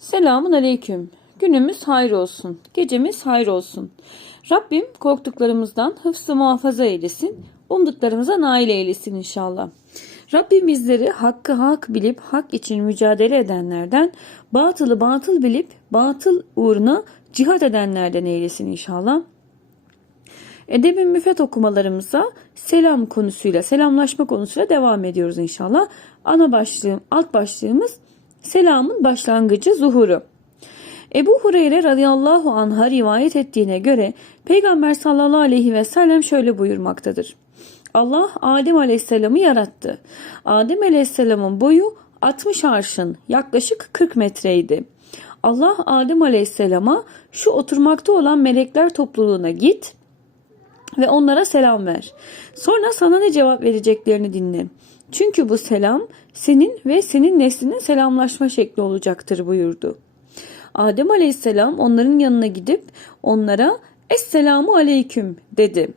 Selamun aleyküm. Günümüz hayır olsun. Gecemiz hayır olsun. Rabbim korktuklarımızdan hıfzı muhafaza eylesin. Umduklarımıza nail eylesin inşallah. Rabbim bizleri hakkı hak bilip hak için mücadele edenlerden, batılı batıl bilip batıl uğruna cihat edenlerden eylesin inşallah. Edebin müfet okumalarımıza selam konusuyla, selamlaşma konusuyla devam ediyoruz inşallah. Ana başlığım, alt başlığımız selamın başlangıcı zuhuru. Ebu Hureyre radıyallahu anh'a rivayet ettiğine göre Peygamber sallallahu aleyhi ve sellem şöyle buyurmaktadır. Allah Adem aleyhisselamı yarattı. Adem aleyhisselamın boyu 60 arşın yaklaşık 40 metreydi. Allah Adem aleyhisselama şu oturmakta olan melekler topluluğuna git ve onlara selam ver. Sonra sana ne cevap vereceklerini dinle. Çünkü bu selam senin ve senin neslinin selamlaşma şekli olacaktır buyurdu. Adem aleyhisselam onların yanına gidip onlara Esselamu aleyküm dedi.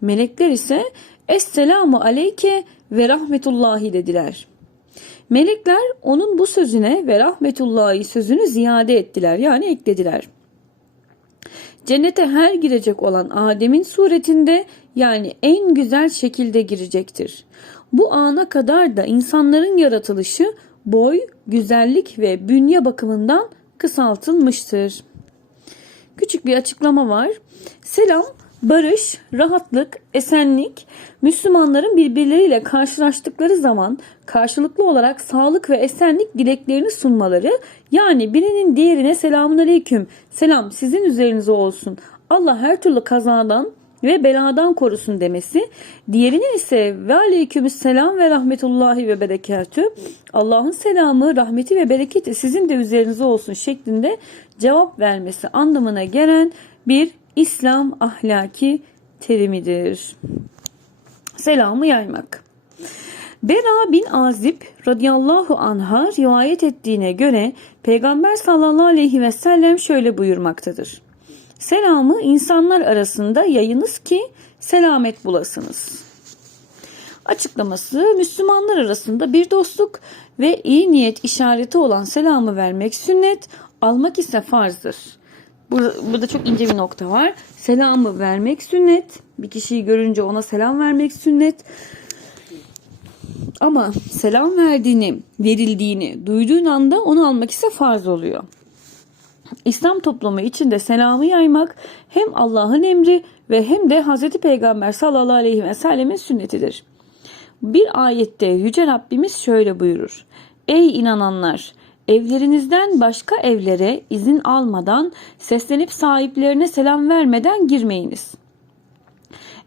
Melekler ise Esselamu aleyke ve rahmetullahi dediler. Melekler onun bu sözüne ve rahmetullahi sözünü ziyade ettiler yani eklediler. Cennete her girecek olan Adem'in suretinde yani en güzel şekilde girecektir. Bu ana kadar da insanların yaratılışı boy, güzellik ve bünye bakımından kısaltılmıştır. Küçük bir açıklama var. Selam, barış, rahatlık, esenlik, Müslümanların birbirleriyle karşılaştıkları zaman karşılıklı olarak sağlık ve esenlik dileklerini sunmaları yani birinin diğerine selamun aleyküm, selam sizin üzerinize olsun, Allah her türlü kazadan ve beladan korusun demesi, diğerinin ise ve aleyküm selam ve rahmetullahi ve berekatü Allah'ın selamı, rahmeti ve bereketi sizin de üzerinize olsun şeklinde cevap vermesi anlamına gelen bir İslam ahlaki terimidir. Selamı yaymak. Bera bin Azib radıyallahu anha rivayet ettiğine göre Peygamber sallallahu aleyhi ve sellem şöyle buyurmaktadır. Selamı insanlar arasında yayınız ki selamet bulasınız. Açıklaması Müslümanlar arasında bir dostluk ve iyi niyet işareti olan selamı vermek sünnet, almak ise farzdır. Burada, burada çok ince bir nokta var. Selamı vermek sünnet. Bir kişiyi görünce ona selam vermek sünnet. Ama selam verdiğini, verildiğini duyduğun anda onu almak ise farz oluyor. İslam toplumu içinde selamı yaymak hem Allah'ın emri ve hem de Hz. Peygamber sallallahu aleyhi ve sellemin sünnetidir. Bir ayette Yüce Rabbimiz şöyle buyurur. Ey inananlar! Evlerinizden başka evlere izin almadan, seslenip sahiplerine selam vermeden girmeyiniz.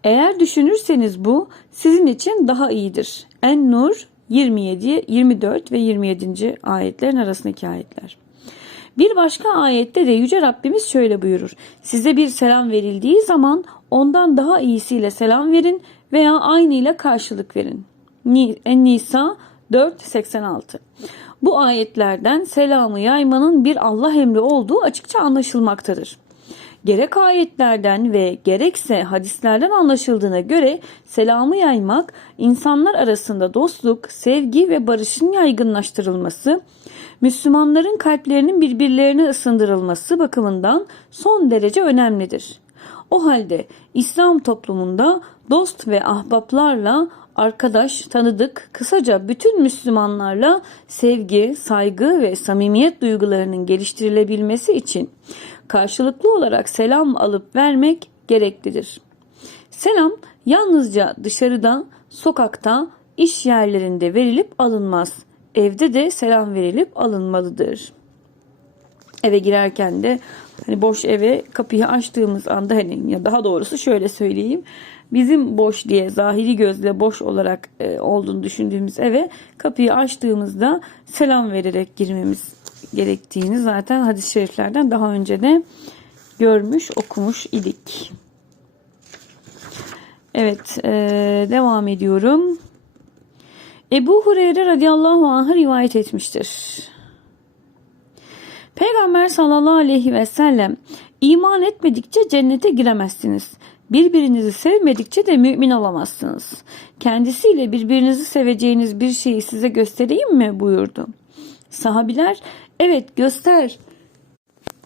Eğer düşünürseniz bu sizin için daha iyidir. En-Nur 27, 24 ve 27. ayetlerin arasındaki ayetler. Bir başka ayette de Yüce Rabbimiz şöyle buyurur. Size bir selam verildiği zaman ondan daha iyisiyle selam verin veya aynıyla karşılık verin. En-Nisa 4.86 Bu ayetlerden selamı yaymanın bir Allah emri olduğu açıkça anlaşılmaktadır. Gerek ayetlerden ve gerekse hadislerden anlaşıldığına göre selamı yaymak insanlar arasında dostluk, sevgi ve barışın yaygınlaştırılması, Müslümanların kalplerinin birbirlerine ısındırılması bakımından son derece önemlidir. O halde İslam toplumunda dost ve ahbaplarla arkadaş, tanıdık, kısaca bütün Müslümanlarla sevgi, saygı ve samimiyet duygularının geliştirilebilmesi için karşılıklı olarak selam alıp vermek gereklidir. Selam yalnızca dışarıda, sokakta, iş yerlerinde verilip alınmaz. Evde de selam verilip alınmalıdır. Eve girerken de hani boş eve kapıyı açtığımız anda hani ya daha doğrusu şöyle söyleyeyim. Bizim boş diye zahiri gözle boş olarak e, olduğunu düşündüğümüz eve kapıyı açtığımızda selam vererek girmemiz gerektiğini zaten hadis-i şeriflerden daha önce de görmüş okumuş idik. Evet e, devam ediyorum. Ebu Hureyre radıyallahu anh rivayet etmiştir. Peygamber sallallahu aleyhi ve sellem iman etmedikçe cennete giremezsiniz. Birbirinizi sevmedikçe de mümin olamazsınız. Kendisiyle birbirinizi seveceğiniz bir şeyi size göstereyim mi buyurdu. Sahabiler Evet göster.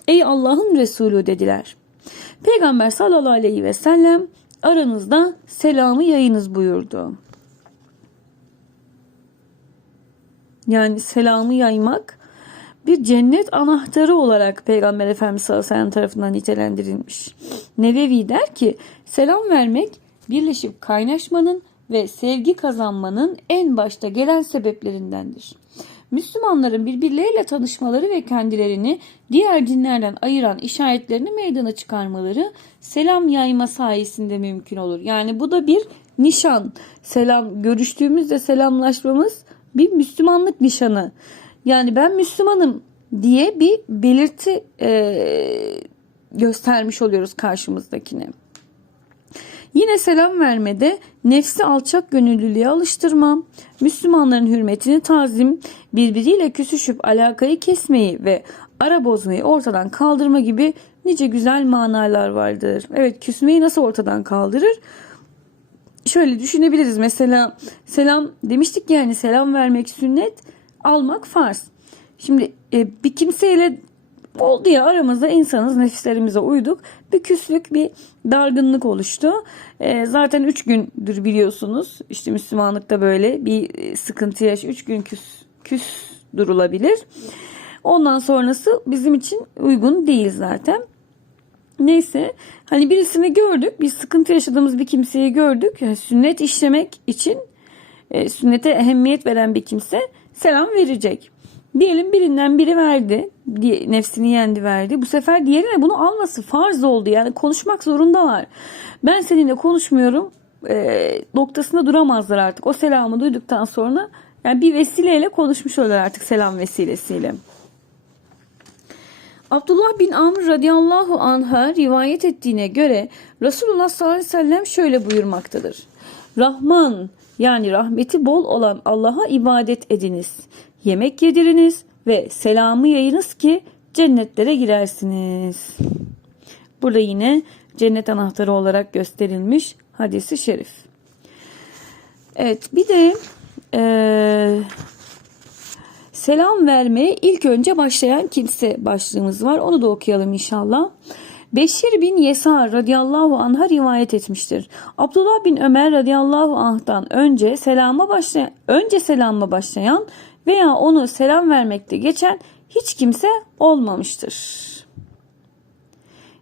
Ey Allah'ın Resulü dediler. Peygamber sallallahu aleyhi ve sellem aranızda selamı yayınız buyurdu. Yani selamı yaymak bir cennet anahtarı olarak Peygamber Efendimiz sallallahu aleyhi ve sellem tarafından nitelendirilmiş. Nevevi der ki selam vermek birleşip kaynaşmanın ve sevgi kazanmanın en başta gelen sebeplerindendir. Müslümanların birbirleriyle tanışmaları ve kendilerini diğer dinlerden ayıran işaretlerini meydana çıkarmaları selam yayma sayesinde mümkün olur. Yani bu da bir nişan. Selam görüştüğümüzde selamlaşmamız bir Müslümanlık nişanı. Yani ben Müslümanım diye bir belirti e, göstermiş oluyoruz karşımızdakine. Yine selam vermede nefsi alçak gönüllülüğe alıştırma, Müslümanların hürmetini tazim, birbiriyle küsüşüp alakayı kesmeyi ve ara bozmayı ortadan kaldırma gibi nice güzel manalar vardır. Evet küsmeyi nasıl ortadan kaldırır? Şöyle düşünebiliriz. Mesela selam demiştik yani selam vermek sünnet, almak farz. Şimdi e, bir kimseyle oldu ya aramızda insanız nefislerimize uyduk. Bir küslük bir dargınlık oluştu. E, zaten üç gündür biliyorsunuz işte Müslümanlıkta böyle bir e, sıkıntı yaş. Üç gün küs, küs durulabilir. Ondan sonrası bizim için uygun değil zaten. Neyse hani birisini gördük bir sıkıntı yaşadığımız bir kimseyi gördük. Yani sünnet işlemek için e, sünnete ehemmiyet veren bir kimse selam verecek. Diyelim birinden biri verdi. Nefsini yendi verdi. Bu sefer diğerine bunu alması farz oldu. Yani konuşmak zorundalar. Ben seninle konuşmuyorum. E, noktasında duramazlar artık. O selamı duyduktan sonra yani bir vesileyle konuşmuş olurlar artık selam vesilesiyle. Abdullah bin Amr radıyallahu anh'a rivayet ettiğine göre Resulullah sallallahu aleyhi ve sellem şöyle buyurmaktadır. Rahman yani rahmeti bol olan Allah'a ibadet ediniz. Yemek yediriniz ve selamı yayınız ki cennetlere girersiniz. Burada yine cennet anahtarı olarak gösterilmiş hadisi şerif. Evet bir de eee Selam vermeye ilk önce başlayan kimse başlığımız var. Onu da okuyalım inşallah. Beşir bin Yesar radıyallahu anh'a rivayet etmiştir. Abdullah bin Ömer radıyallahu anh'tan önce selama başlayan, önce selama başlayan veya onu selam vermekte geçen hiç kimse olmamıştır.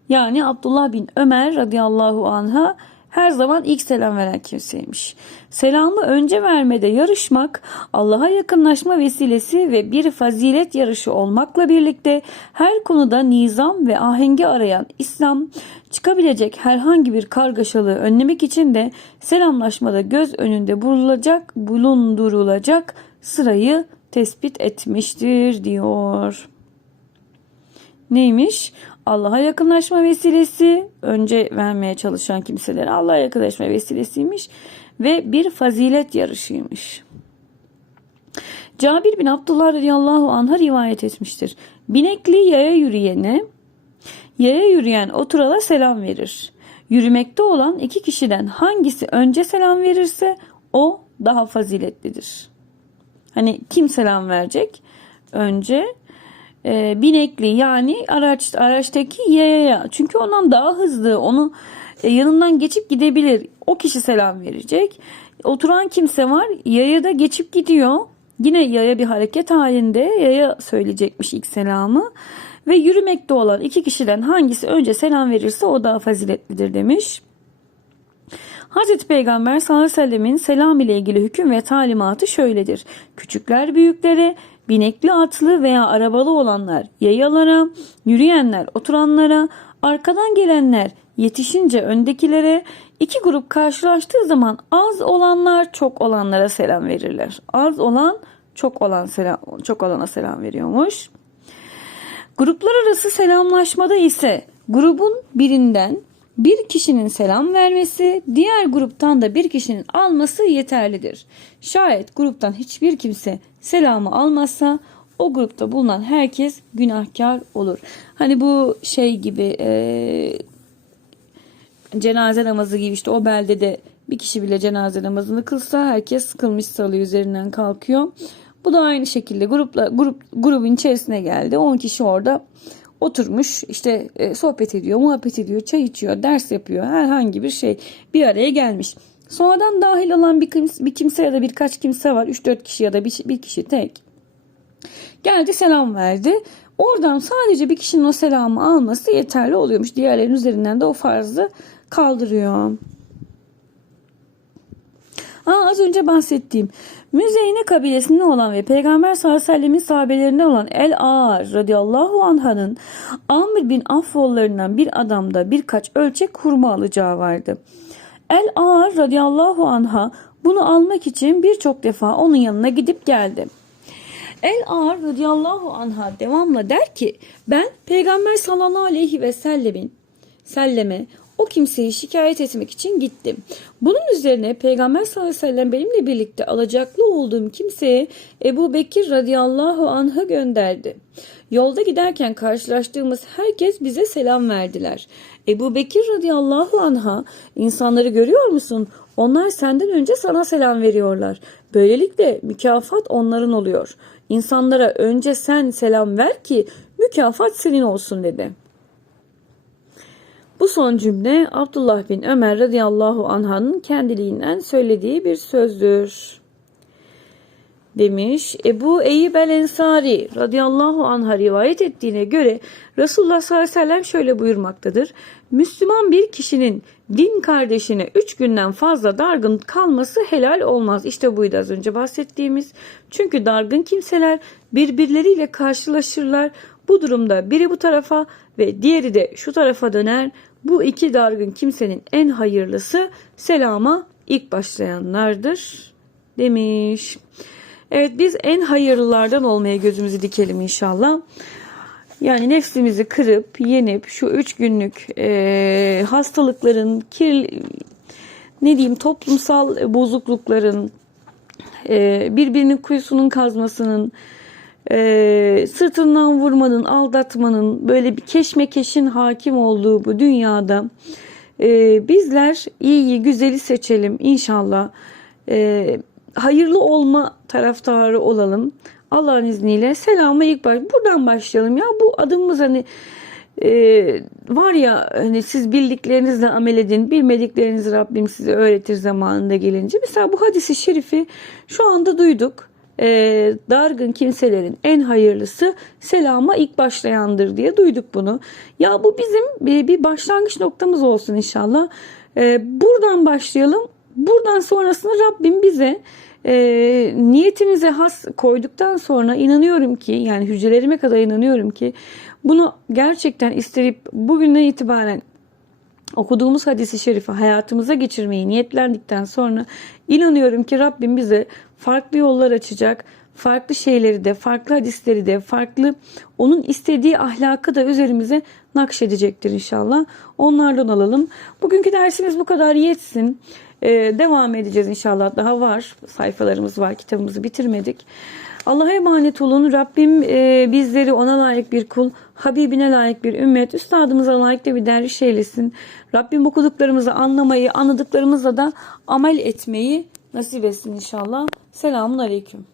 Yani Abdullah bin Ömer radıyallahu anh'a her zaman ilk selam veren kimseymiş. Selamı önce vermede yarışmak Allah'a yakınlaşma vesilesi ve bir fazilet yarışı olmakla birlikte her konuda nizam ve ahengi arayan İslam çıkabilecek herhangi bir kargaşalığı önlemek için de selamlaşmada göz önünde bulunacak, bulundurulacak sırayı tespit etmiştir diyor. Neymiş? Allah'a yakınlaşma vesilesi önce vermeye çalışan kimselere Allah'a yakınlaşma vesilesiymiş ve bir fazilet yarışıymış. Cabir bin Abdullah radıyallahu anh'a rivayet etmiştir. Binekli yaya yürüyene, yaya yürüyen oturala selam verir. Yürümekte olan iki kişiden hangisi önce selam verirse o daha faziletlidir. Hani kim selam verecek? Önce e, binekli yani araç araçtaki yayaya. Çünkü ondan daha hızlı onu e, yanından geçip gidebilir. O kişi selam verecek. Oturan kimse var yaya da geçip gidiyor. Yine yaya bir hareket halinde yaya söyleyecekmiş ilk selamı. Ve yürümekte olan iki kişiden hangisi önce selam verirse o daha faziletlidir demiş. Hazreti Peygamber sallallahu aleyhi ve sellemin selam ile ilgili hüküm ve talimatı şöyledir. Küçükler büyüklere, binekli atlı veya arabalı olanlar yayalara, yürüyenler oturanlara, arkadan gelenler yetişince öndekilere, iki grup karşılaştığı zaman az olanlar çok olanlara selam verirler. Az olan çok olan selam çok olana selam veriyormuş. Gruplar arası selamlaşmada ise grubun birinden bir kişinin selam vermesi, diğer gruptan da bir kişinin alması yeterlidir. Şayet gruptan hiçbir kimse selamı almazsa o grupta bulunan herkes günahkar olur. Hani bu şey gibi e, cenaze namazı gibi işte o beldede bir kişi bile cenaze namazını kılsa herkes kılmış salıyor üzerinden kalkıyor. Bu da aynı şekilde grupla grup grubun içerisine geldi. 10 kişi orada oturmuş işte e, sohbet ediyor, muhabbet ediyor, çay içiyor, ders yapıyor. Herhangi bir şey bir araya gelmiş. Sonradan dahil olan bir kimse, bir kimse ya da birkaç kimse var. 3-4 kişi ya da bir, bir kişi tek. Geldi selam verdi. Oradan sadece bir kişinin o selamı alması yeterli oluyormuş. Diğerlerinin üzerinden de o farzı kaldırıyor. Aa, az önce bahsettiğim Müzeyne kabilesinden olan ve Peygamber sallallahu aleyhi ve sellemin sahabelerinden olan El Ağar radıyallahu anh'ın Amr bin Affollarından bir adamda birkaç ölçek hurma alacağı vardı. El Ağar radıyallahu anha bunu almak için birçok defa onun yanına gidip geldi. El Ağar radıyallahu anha devamla der ki ben Peygamber sallallahu aleyhi ve sellemin selleme o kimseyi şikayet etmek için gittim. Bunun üzerine Peygamber sallallahu aleyhi ve sellem benimle birlikte alacaklı olduğum kimseye Ebu Bekir radıyallahu anh'ı gönderdi. Yolda giderken karşılaştığımız herkes bize selam verdiler. Ebu Bekir radıyallahu anh'a insanları görüyor musun? Onlar senden önce sana selam veriyorlar. Böylelikle mükafat onların oluyor. İnsanlara önce sen selam ver ki mükafat senin olsun dedi. Bu son cümle Abdullah bin Ömer radıyallahu anh'ın kendiliğinden söylediği bir sözdür. Demiş Ebu Eyyub el Ensari radıyallahu anh'a rivayet ettiğine göre Resulullah sallallahu aleyhi ve sellem şöyle buyurmaktadır. Müslüman bir kişinin din kardeşine üç günden fazla dargın kalması helal olmaz. İşte buydu az önce bahsettiğimiz. Çünkü dargın kimseler birbirleriyle karşılaşırlar. Bu durumda biri bu tarafa ve diğeri de şu tarafa döner. Bu iki dargın kimsenin en hayırlısı selama ilk başlayanlardır demiş. Evet biz en hayırlılardan olmaya gözümüzü dikelim inşallah. Yani nefsimizi kırıp yenip şu üç günlük e, hastalıkların, kir, ne diyeyim toplumsal bozuklukların, e, birbirinin kuyusunun kazmasının, e, sırtından vurmanın, aldatmanın, böyle bir keşmekeşin hakim olduğu bu dünyada e, bizler iyiyi, güzeli seçelim inşallah. E, hayırlı olma taraftarı olalım. Allah'ın izniyle selamı ilk baş buradan başlayalım ya bu adımımız hani e, var ya hani siz bildiklerinizle amel edin bilmediklerinizi Rabbim size öğretir zamanında gelince mesela bu hadisi şerifi şu anda duyduk e, dargın kimselerin en hayırlısı selama ilk başlayandır diye duyduk bunu. Ya bu bizim bir, bir başlangıç noktamız olsun inşallah. E, buradan başlayalım. Buradan sonrasını Rabbim bize e, niyetimize has koyduktan sonra inanıyorum ki yani hücrelerime kadar inanıyorum ki bunu gerçekten isteyip bugünden itibaren okuduğumuz hadisi şerifi hayatımıza geçirmeyi niyetlendikten sonra inanıyorum ki Rabbim bize farklı yollar açacak. Farklı şeyleri de, farklı hadisleri de, farklı onun istediği ahlakı da üzerimize nakşedecektir inşallah. Onlardan alalım. Bugünkü dersimiz bu kadar yetsin. Ee, devam edeceğiz inşallah. Daha var. Sayfalarımız var. Kitabımızı bitirmedik. Allah'a emanet olun. Rabbim e, bizleri ona layık bir kul, Habibine layık bir ümmet, üstadımıza layık da bir derviş eylesin. Rabbim okuduklarımızı anlamayı, anladıklarımızla da amel etmeyi nasip etsin inşallah. Selamun Aleyküm.